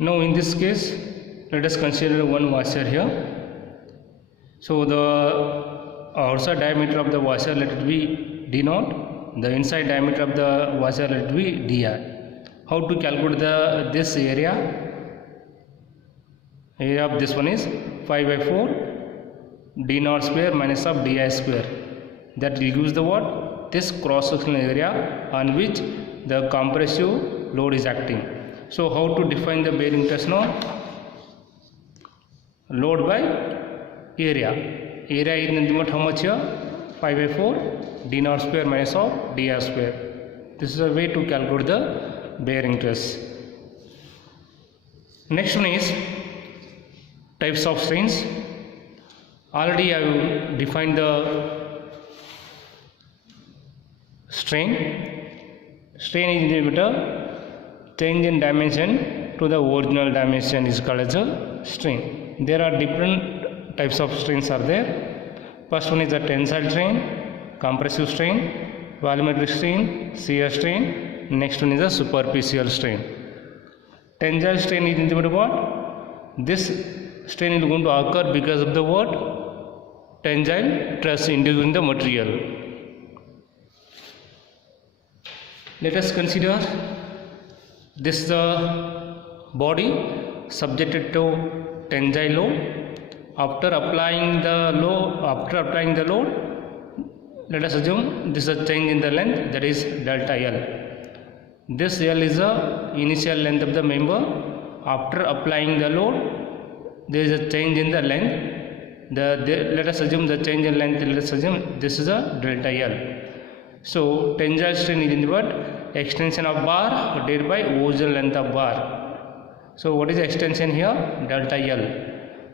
Now in this case, let us consider one washer here. So the outside diameter of the washer, let it be d0. The inside diameter of the washer, let it be dr. How to calculate this area? Area of this one is 5 by 4 d0 square minus of di square. That will gives the what? This cross sectional area on which the compressive load is acting. So how to define the bearing test now? Load by area. Area is nothing but how much here? 5 by 4 d0 square minus of dr square. This is a way to calculate the bearing test. Next one is types of strains. Already I have defined the strain. Strain is nothing but a change in dimension to the original dimension is called as a strain. There are different types of strains are there. First one is the tensile strain, compressive strain, volumetric strain, shear strain. Next one is the superficial strain. Tensile strain is nothing but what? This strain is going to occur because of the what? Tensile stress induced in the material. Let us consider this the body subjected to tensile load. After applying the load, let us assume this is a change in the length, that is delta L. This L is the initial length of the member. After applying the load, there is a change in the length. Let us assume the change in length. Let us assume this is a delta L. So tensile strain is in what? Extension of bar divided by original length of bar. So what is the extension here? Delta L.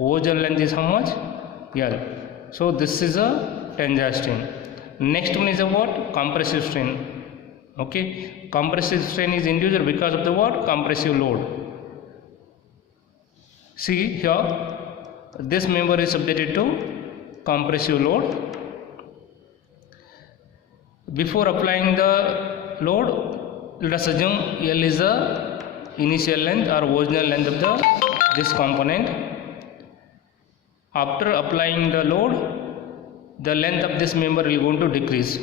Original length is how much? L. So this is a tensile strain. Next one is a what? Compressive strain. Okay. Compressive strain is induced because of the what? Compressive load. See here, this member is subjected to compressive load. Before applying the load, let us assume L is the initial length or original length of this component. After applying the load, the length of this member will going to decrease.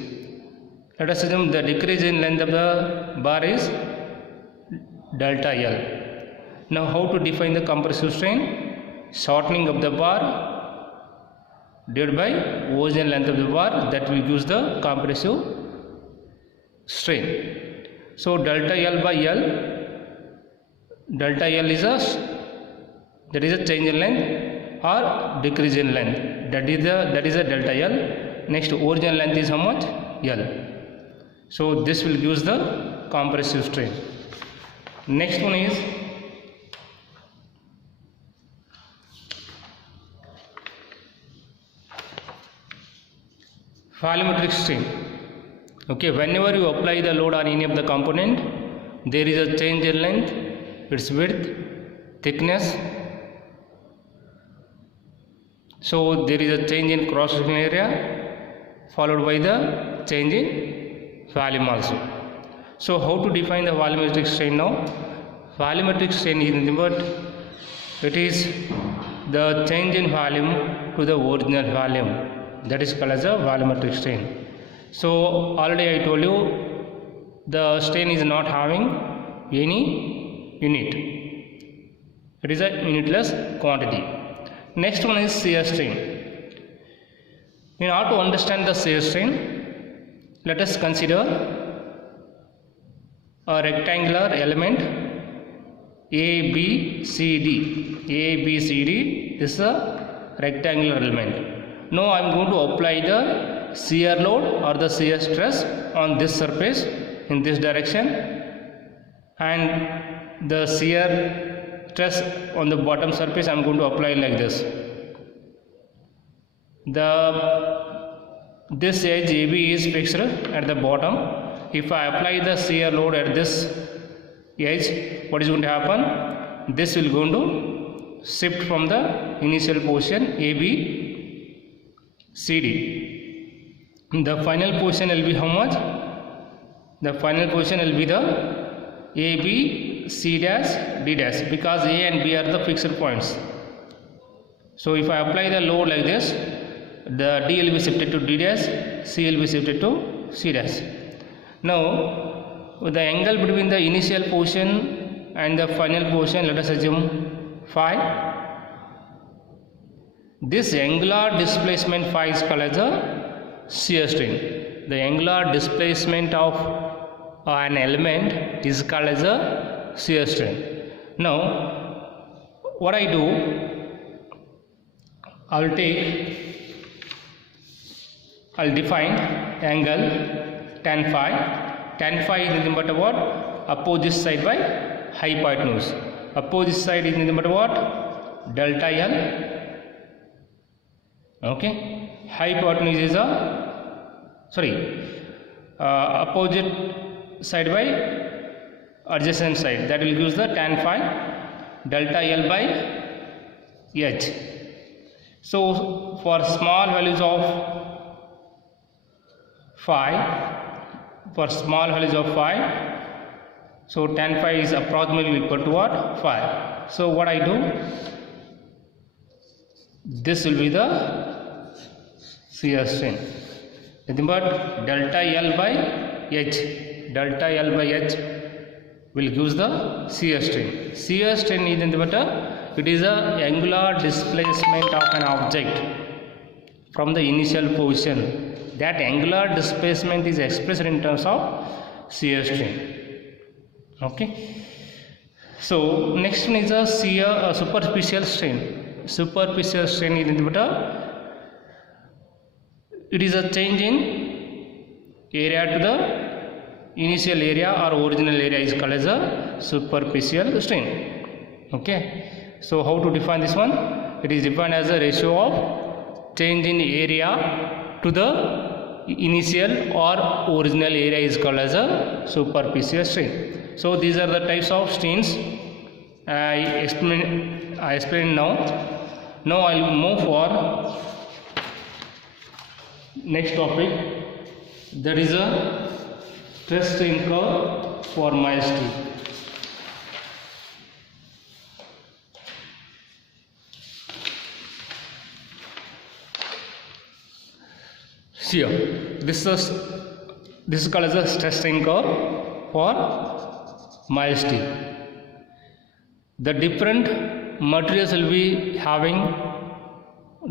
Let us assume the decrease in length of the bar is delta L. Now how to define the compressive strain? Shortening of the bar divided by original length of the bar, that will give the compressive strain. So delta L by L, delta L is a change in length or decrease in length. That is a delta L. Next original length is how much? L. So this will give the compressive strain. Next one is volumetric strain. Okay, whenever you apply the load on any of the component, there is a change in length, its width, thickness. So there is a change in cross sectional area followed by the change in volume also. So how to define the volumetric strain now? Volumetric strain is nothing but it is the change in volume to the original volume. That is called as a volumetric strain. So already I told you the strain is not having any unit. It is a unitless quantity. Next one is shear strain. In order to understand the shear strain, let us consider a rectangular element ABCD. ABCD is a rectangular element. Now I am going to apply the shear load or the shear stress on this surface in this direction, and the shear stress on the bottom surface I am going to apply like this. This edge AB is fixed at the bottom. If I apply the shear load at this edge, what is going to happen? This will going to shift from the initial position AB CD. The final position will be how much? The final position will be the AB C dash, D dash, because A and B are the fixed points. So if I apply the load like this, the D will be shifted to D dash, C will be shifted to C dash. Now the angle between the initial position and the final position, let us assume phi. This angular displacement phi is called as a shear strain. The angular displacement of an element is called as a shear strain. Now what I do, I'll define angle tan phi. Tan phi is nothing but what? Opposite side by hypotenuse. Opposite side is nothing but what? Delta L. Okay. Hypotenuse is opposite side by adjacent side. That will give the tan phi delta L by H. So for small values of phi, so tan phi is approximately equal to what? Phi. So what I do, this will be the shear strain. Nothing but delta L by H. Delta L by H will give the shear strain. Shear strain is nothing but it is a angular displacement of an object from the initial position. That angular displacement is expressed in terms of shear strain. Okay. So next one is a superficial strain. Superficial strain is nothing but it is a change in area to the initial area or original area is called as a superficial strain. Okay. So how to define this one? It is defined as a ratio of change in area to the initial or original area is called as a superficial strain. So these are the types of strains I explained now. Now I will move for next topic, that is a stress strain curve for mild steel. Here, this is called as a stress strain curve for mild steel. The different materials will be having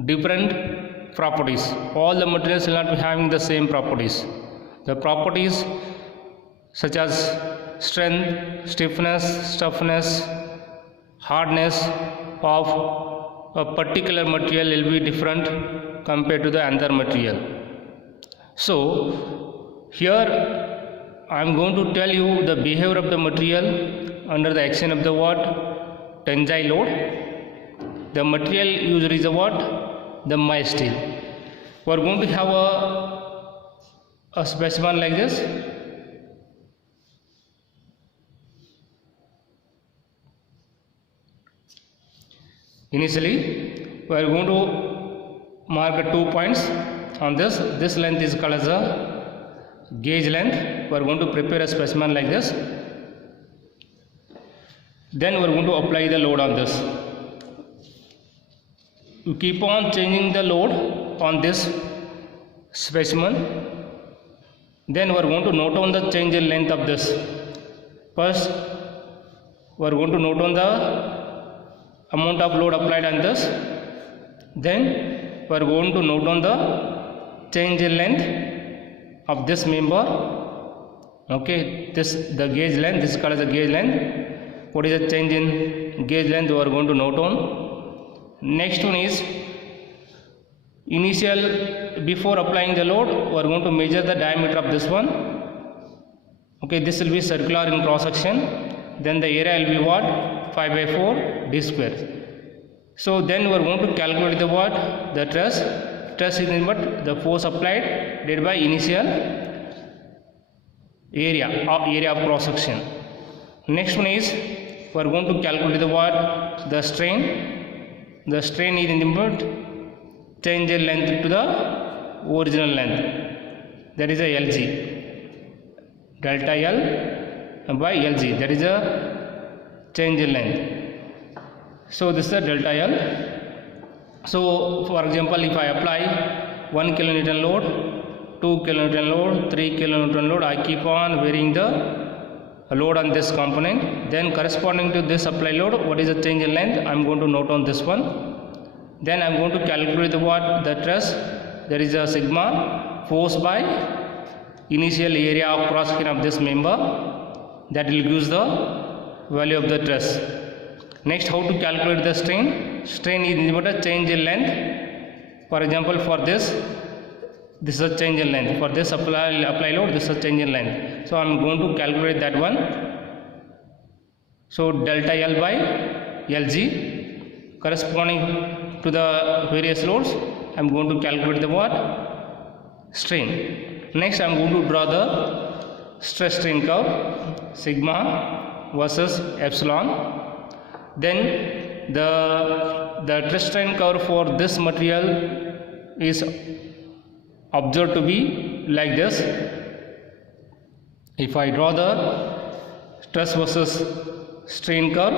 different properties. All the materials will not be having the same properties. The properties such as strength, stiffness, toughness, hardness of a particular material will be different compared to the other material. So here I am going to tell you the behavior of the material under the action of the what? Tensile load. The material used is a what? The mild steel. We are going to have a specimen like this. Initially, we are going to mark 2 points on this. This length is called as a gauge length. We are going to prepare a specimen like this. Then we are going to apply the load on this. You keep on changing the load on this specimen. Then we are going to note on the change in length of this. First, we are going to note on the amount of load applied on this. Then we are going to note on the change in length of this member. Okay, the gauge length. This is called as the gauge length. What is the change in gauge length? We are going to note on. Next one is initial, before applying the load, we are going to measure the diameter of this one. Okay, this will be circular in cross section. Then the area will be what? 5 by 4 d square. So then we are going to calculate the what? The truss. Truss is what? The force applied divided by initial area of cross section. Next one is we are going to calculate the what? The strain. The strain is input change in length to the original length. That is a LG. Delta L by LG. That is a change in length. So this is the delta L. So for example, if I apply 1 kilonewton load, 2 kilonewton load, 3 kilonewton load, I keep on varying the load on this component. Then corresponding to this apply load, what is the change in length? I am going to note on this one. Then I am going to calculate the truss. There is a sigma force by initial area of cross section of this member, that will give the value of the truss. Next, how to calculate the strain? Strain is nothing but a change in length. For example, for this is a change in length. For this apply load, this is a change in length. So I am going to calculate that one. So delta L by Lg corresponding to the various loads, I am going to calculate the what? Strain. Next, I am going to draw the stress strain curve, sigma versus epsilon. Then the stress strain curve for this material is observed to be like this. If I draw the stress versus strain curve,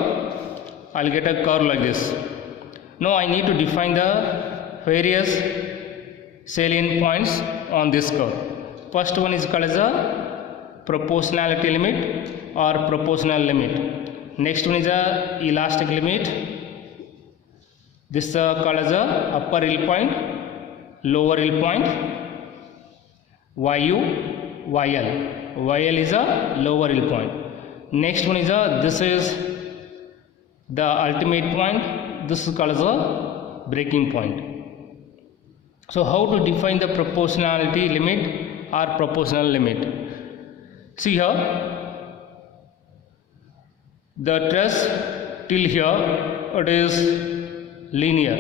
I will get a curve like this. Now I need to define the various salient points on this curve. First one is called as a proportionality limit or proportional limit. Next one is a elastic limit. This is called as a upper yield point, lower yield point, YU, YL. YL is a lower yield point. Next one is this is the ultimate point. This is called as a breaking point. So how to define the proportionality limit or proportional limit? See here, the truss till here it is linear.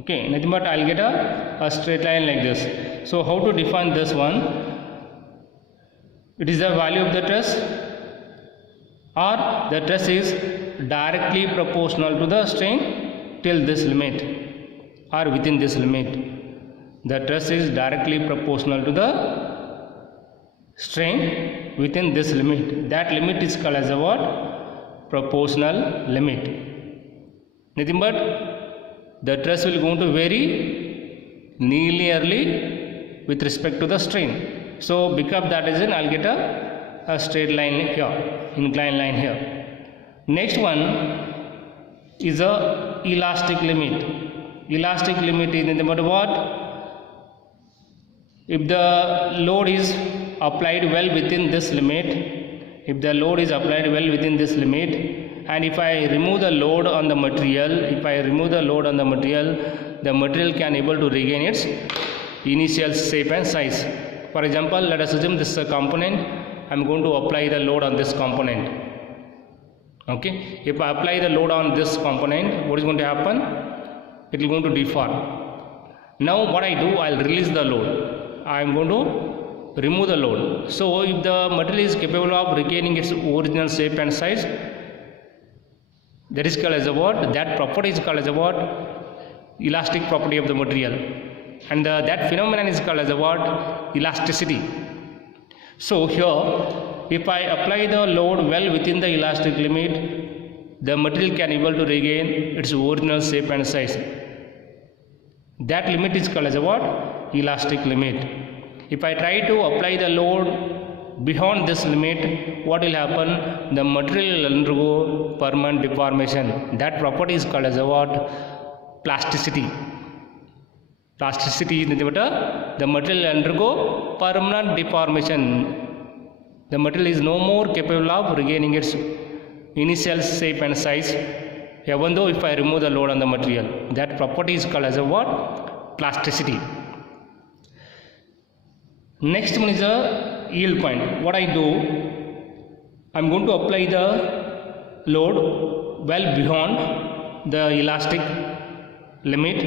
Okay, nothing but I will get a straight line like this. So how to define this one? It is the value of the truss, or the truss is directly proportional to the strain till this limit or within this limit. The truss is directly proportional to the strain within this limit. That limit is called as a what? Proportional limit. Nothing but the truss will going to vary linearly with respect to the strain. So because that is I will get a straight line here, inclined line here. Next one is a elastic limit. Elastic limit is nothing but what? If the load is applied well within this limit, if the load is applied well within this limit, and if I remove the load on the material, the material can able to regain its initial shape and size. For example, let us assume this is a component. I am going to apply the load on this component. Okay, if I apply the load on this component, what is going to happen? It is going to deform. Now what I do, I will release the load. I am going to remove the load. So if the material is capable of regaining its original shape and size, that is called as a what? That property is called as a what? Elastic property of the material. And that phenomenon is called as a what? Elasticity. So here, if I apply the load well within the elastic limit, the material can able to regain its original shape and size. That limit is called as a what? Elastic limit. If I try to apply the load beyond this limit, what will happen? The material will undergo permanent deformation. That property is called as a what? Plasticity. Plasticity is nothing but the material will undergo permanent deformation. The material is no more capable of regaining its initial shape and size, even though if I remove the load on the material. That property is called as a what? Plasticity. Next one is a yield point. What I do, I am going to apply the load well beyond the elastic limit.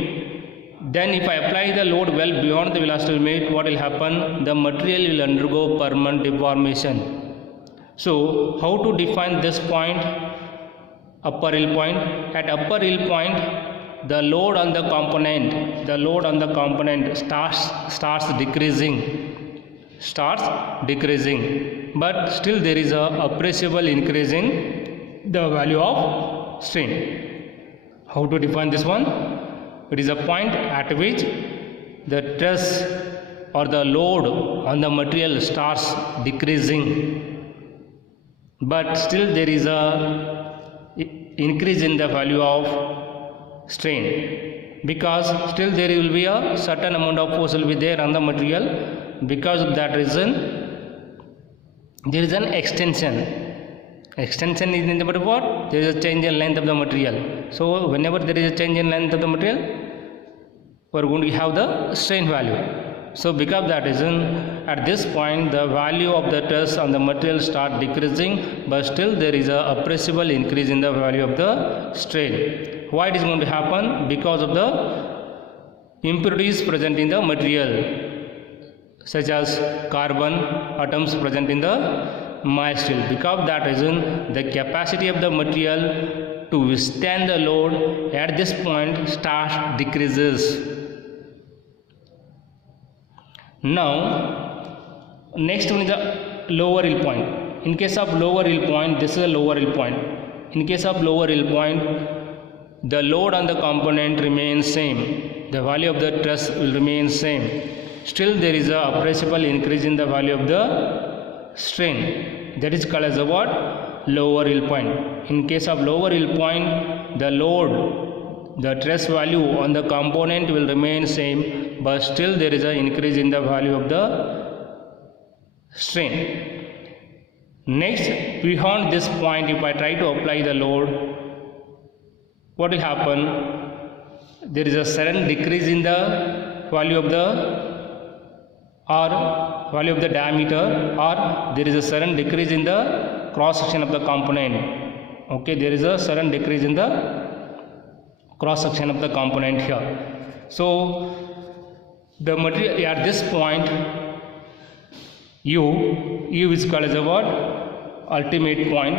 Then if I apply the load well beyond the elastic limit, what will happen? The material will undergo permanent deformation. So how to define this point? Upper yield point. At upper yield point, the load on the component starts decreasing, but still there is a appreciable increase in the value of strain. How to define this one? It is a point at which the stress or the load on the material starts decreasing, but still there is a increase in the value of strain, because still there will be a certain amount of force will be there on the material. Because of that reason there is an extension. Extension is nothing but what? There is a change in length of the material. So whenever there is a change in length of the material, we are going to have the strain value. So because of that reason, at this point the value of the stress on the material start decreasing, but still there is a appreciable increase in the value of the strain. Why it is going to happen? Because of the impurities present in the material, such as carbon atoms present in the micelle. Because of that reason, the capacity of the material to withstand the load at this point starts decreases. Now next one is the lower yield point. In case of lower yield point, this is a lower yield point. In case of lower yield point, the load on the component remains same, the value of the stress will remain same. Still there is a appreciable increase in the value of the strain. That is called as a what? Lower yield point. In case of lower yield point, the load, the stress value on the component will remain same, but still there is an increase in the value of the strain. Next, beyond this point, if I try to apply the load, what will happen? There is a sudden decrease in the value of the value of the diameter, or there is a sudden decrease in the cross section of the component. Okay, there is a sudden decrease in the cross section of the component here. So the material at this point, U is called as a what? Ultimate point.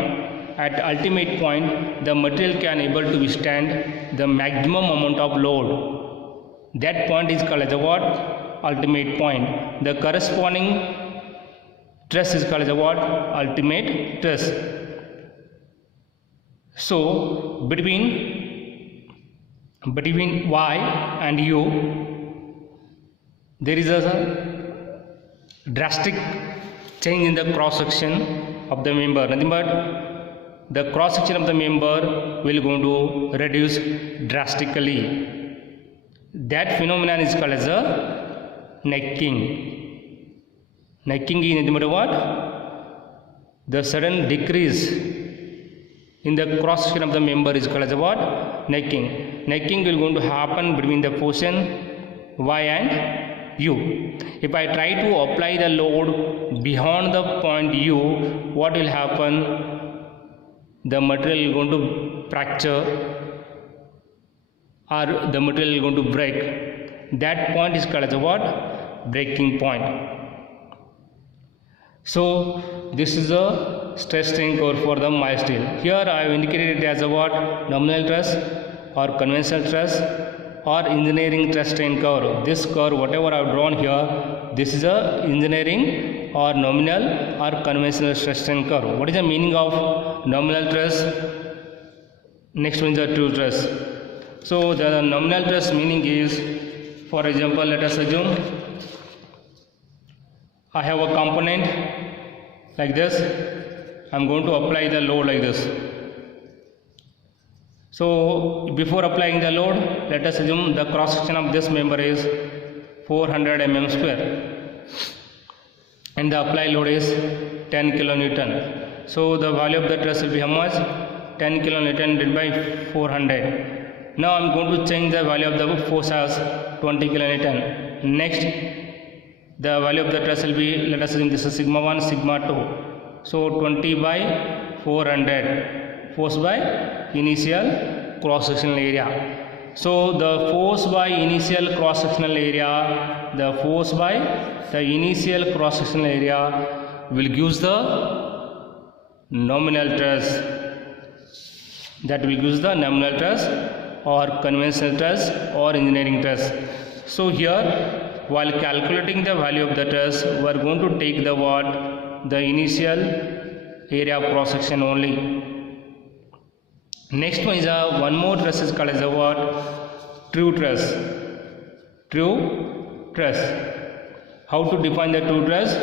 At ultimate point, the material can able to withstand the maximum amount of load. That point is called as a what? Ultimate point. The corresponding stress is called as a what? Ultimate stress. So between Y and U, there is a drastic change in the cross section of the member. Nothing but the cross section of the member will going to reduce drastically. That phenomenon is called as a necking. Necking is nothing but what? The sudden decrease in the cross section of the member is called as a what? Necking. Necking will going to happen between the portion Y and U. If I try to apply the load beyond the point U, what will happen? The material is going to fracture, or the material is going to break. That point is called as a what? Breaking point. So this is a stress strain curve for the mild steel. Here I have indicated it as a what? Nominal stress or conventional stress or engineering stress strain curve. This curve, whatever I have drawn here, this is a engineering or nominal or conventional stress strain curve. What is the meaning of nominal stress? Next one is the true stress. So the nominal stress meaning is, for example, let us assume I have a component like this. I am going to apply the load like this. So before applying the load, let us assume the cross section of this member is 400 mm square and the applied load is 10 kilonewton. So the value of the stress will be how much? 10 kilonewton divided by 400. Now I am going to change the value of the force as 20 kilonewton. Next, the value of the stress will be, let us assume this is sigma 1, sigma 2. So 20 by 400, force by initial cross sectional area. So the force by initial cross sectional area, the force by the initial cross sectional area will give the nominal stress. That will give the nominal stress or conventional stress or engineering stress. So here, while calculating the value of the stress, we are going to take the what? The initial area of cross section only. Next one is one more truss is called as a what? True truss. True truss. How to define the true truss?